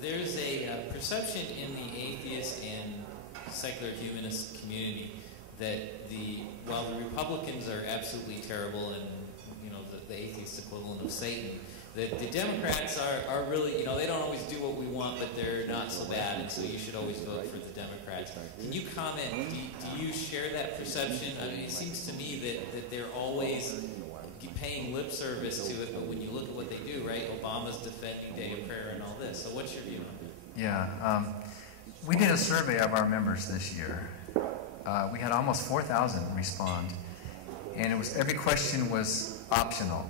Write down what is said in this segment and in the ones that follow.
There's a perception in the atheist and secular humanist community that while the Republicans are absolutely terrible and the atheist equivalent of Satan, that the Democrats are really, they don't always do what we want, but they're not so bad, and so you should always vote for the Democrats. Can you comment, do you share that perception? I mean, it seems to me that they're always paying lip service to it, but when you look at what they do, right, Obama's defending day of prayer and all this. So what's your view on that? Yeah, we did a survey of our members this year. We had almost 4,000 respond, and every question was optional.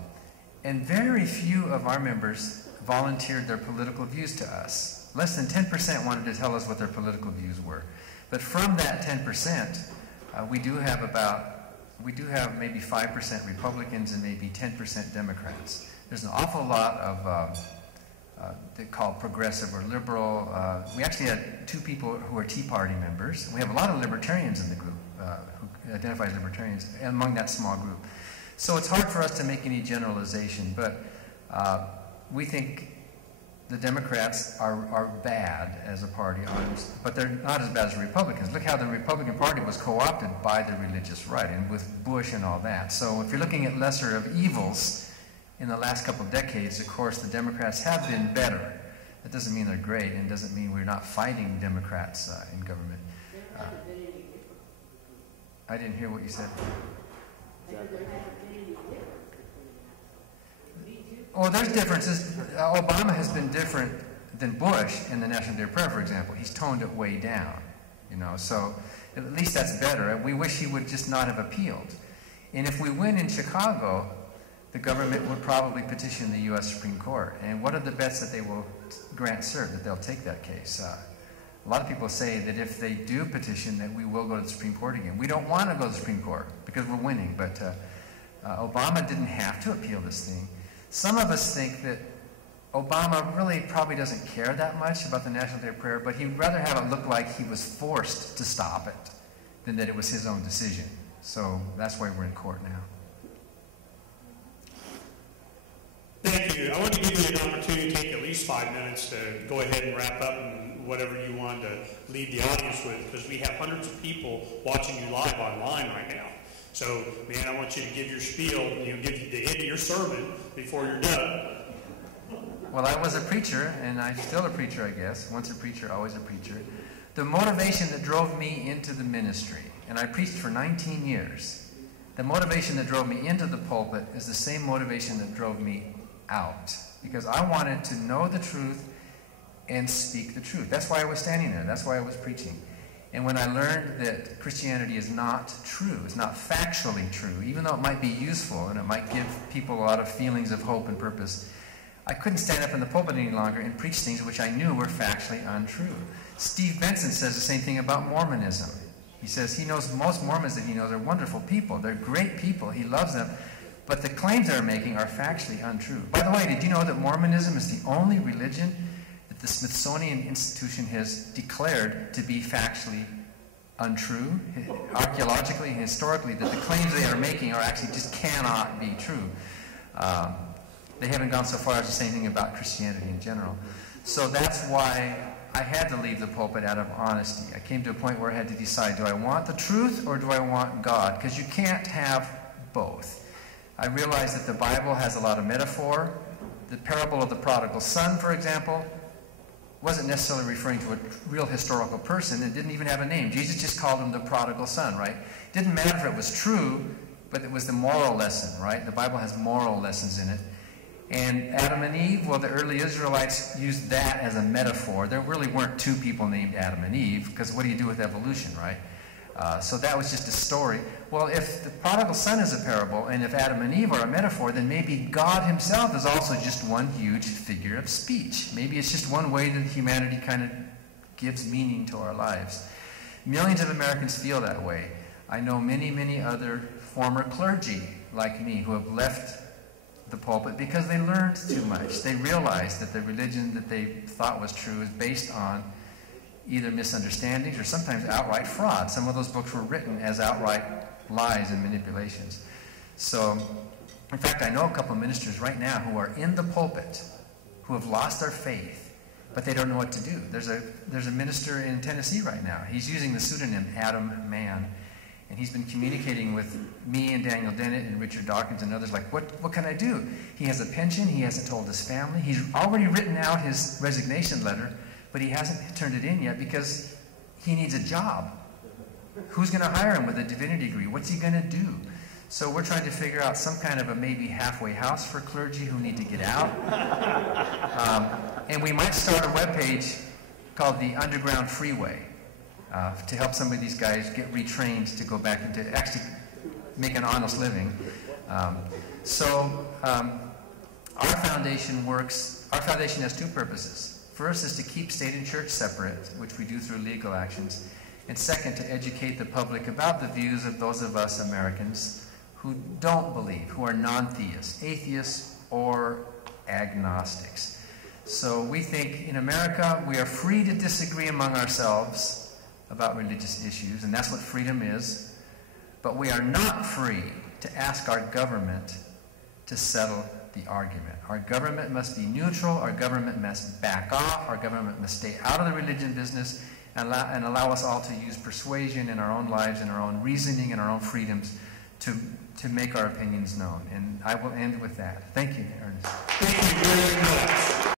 And very few of our members volunteered their political views to us. Less than 10% wanted to tell us what their political views were. But from that 10%, we do have maybe 5% Republicans and maybe 10% Democrats. There's an awful lot of they call progressive or liberal. We actually had 2 people who are Tea Party members. We have a lot of libertarians in the group who identify as libertarians among that small group. So it's hard for us to make any generalization, but we think the Democrats are bad as a party, but they're not as bad as the Republicans. Look how the Republican Party was co-opted by the religious right, and with Bush and all that. So if you're looking at lesser of evils in the last couple of decades, of course, the Democrats have been better. That doesn't mean they're great, and doesn't mean we're not fighting Democrats in government. I didn't hear what you said. Oh, there's differences. Obama has been different than Bush in the National Day of Prayer, for example. He's toned it way down, so at least that's better. We wish he would just not have appealed. And if we win in Chicago, the government would probably petition the U.S. Supreme Court. And what are the bets that they will grant cert, that they'll take that case? A lot of people say that if they do petition, that we will go to the Supreme Court again. We don't want to go to the Supreme Court because we're winning, but Obama didn't have to appeal this thing. Some of us think that Obama really probably doesn't care that much about the National Day of Prayer, but he'd rather have it look like he was forced to stop it than that it was his own decision. So that's why we're in court now. Thank you. I want to give you an opportunity to take at least 5 minutes to go ahead and wrap up and whatever you want to leave the audience with, because we have hundreds of people watching you live online right now. So, man, I want you to give your spiel, give the end of your sermon before you're done. Well, I was a preacher, and I'm still a preacher, I guess. Once a preacher, always a preacher. The motivation that drove me into the ministry, and I preached for 19 years, the motivation that drove me into the pulpit is the same motivation that drove me out. Because I wanted to know the truth and speak the truth. That's why I was standing there. That's why I was preaching. And when I learned that Christianity is not true, it's not factually true, even though it might be useful and it might give people a lot of feelings of hope and purpose, I couldn't stand up in the pulpit any longer and preach things which I knew were factually untrue. Steve Benson says the same thing about Mormonism. He says he knows most Mormons that he knows are wonderful people. They're great people. He loves them. But the claims they're making are factually untrue. By the way, did you know that Mormonism is the only religion that the Smithsonian Institution has declared to be factually untrue, archaeologically and historically, that the claims they are making are actually just cannot be true. They haven't gone so far as to say anything about Christianity in general. So that's why I had to leave the pulpit out of honesty. I came to a point where I had to decide, do I want the truth or do I want God? Because you can't have both. I realized that the Bible has a lot of metaphor. The parable of the prodigal son, for example, wasn't necessarily referring to a real historical person. It didn't even have a name. Jesus just called him the prodigal son, right? It didn't matter if it was true, but it was the moral lesson, right? The Bible has moral lessons in it. And Adam and Eve, well, the early Israelites used that as a metaphor. There really weren't 2 people named Adam and Eve, because what do you do with evolution, right? So that was just a story. Well, if the prodigal son is a parable, and if Adam and Eve are a metaphor, then maybe God himself is also just one huge figure of speech. Maybe it's just one way that humanity kind of gives meaning to our lives. Millions of Americans feel that way. I know many, many other former clergy like me who have left the pulpit because they learned too much. They realized that the religion that they thought was true is based on either misunderstandings or sometimes outright fraud. Some of those books were written as outright lies and manipulations. So, in fact, I know a couple of ministers right now who are in the pulpit who have lost their faith but they don't know what to do. There's a minister in Tennessee right now. He's using the pseudonym Adam Mann, and he's been communicating with me and Daniel Dennett and Richard Dawkins and others like, what can I do? He has a pension. He hasn't told his family. He's already written out his resignation letter, but he hasn't turned it in yet because he needs a job. Who's going to hire him with a divinity degree? What's he going to do? So we're trying to figure out some kind of a maybe halfway house for clergy who need to get out. And we might start a webpage called the Underground Freeway to help some of these guys get retrained to go back into actually make an honest living. Our foundation works. Our foundation has two purposes. First is to keep state and church separate, which we do through legal actions. And second, to educate the public about the views of those of us Americans who don't believe, who are non-theists, atheists, or agnostics. So we think in America we are free to disagree among ourselves about religious issues, and that's what freedom is. But we are not free to ask our government to settle the argument. Our government must be neutral. Our government must back off. Our government must stay out of the religion business and allow us all to use persuasion in our own lives and our own reasoning and our own freedoms to make our opinions known. And I will end with that. Thank you, Ernest. Thank you very much.